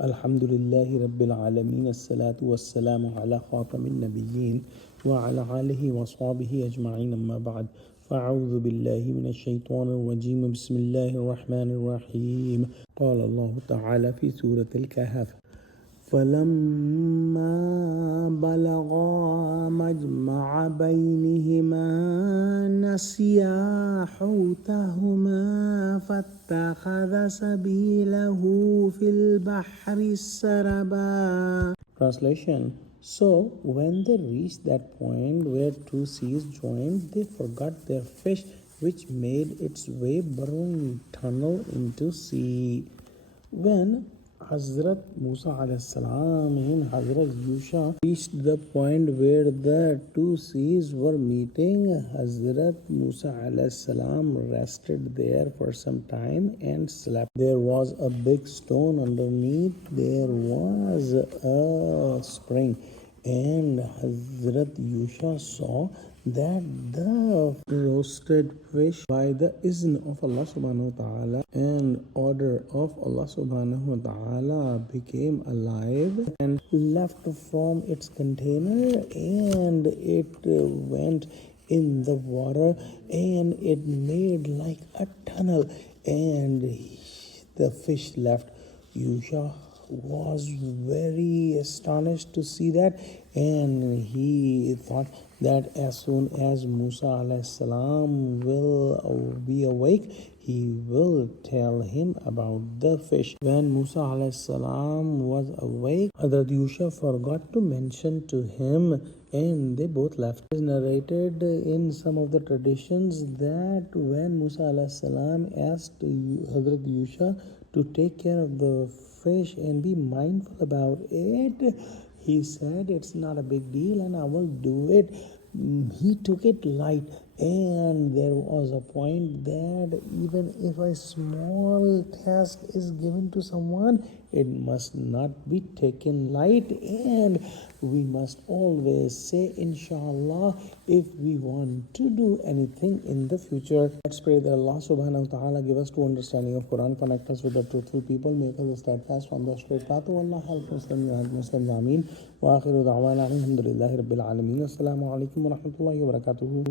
Alhamdulillahi Rabbil Alameen. As-salatu was-salamu ala khatamin nabiyyin wa ala alihi wa sahbihi ajma'in, amma ba'd. Fa'udhu billahi minash shaitanir rajim. Bismillahir rahmanir rahim. Qala Allah ta'ala fi Surah Al-Kahaf: فَلَمَّا بَلَغَا مَجْمَعَ بَيْنِهِمَا نَسِيَا حُوتَهُمَا فَاتَّخَذَ سَبِيلَهُ فِي الْبَحْرِ سَرَبًا. Translation: So when they reached that point where two seas joined, they forgot their fish, which made its way burrowing tunnel into sea. When Hazrat Musa alayhi salam and Hazrat Yusha reached the point where the two seas were meeting, Hazrat Musa alayhi salam rested there for some time and slept. There was a big stone underneath. There was a spring, and Hazrat Yusha saw that the roasted fish, by the izn of Allah subhanahu wa ta'ala and order of Allah subhanahu wa ta'ala, became alive and left from its container, and it went in the water and it made like a tunnel, and the fish left. Yusha was very astonished to see that, and he thought that as soon as Musa alayhi salam will be awake, he will tell him about the fish. When Musa alayhi salam was awake, Hazrat Yusha forgot to mention to him, and they both left. It is narrated in some of the traditions that when Musa alayhi salam asked Hazrat Yusha to take care of the fish and be mindful about it, he said, it's not a big deal and I will do it. He took it light, and there was a point that even if a small task is given to someone, it must not be taken light, and we must always say inshallah if we want to do anything in the future. Let's pray that Allah subhanahu wa ta'ala give us true understanding of Quran, connect us with the truthful people, make us steadfast on the straight path. Allah help Muslims, Ameen. Wa akhiru da'wana alhamdulillahi Rabbil Alameen. Assalamu alaikum wa rahmatullahi wa barakatuhu.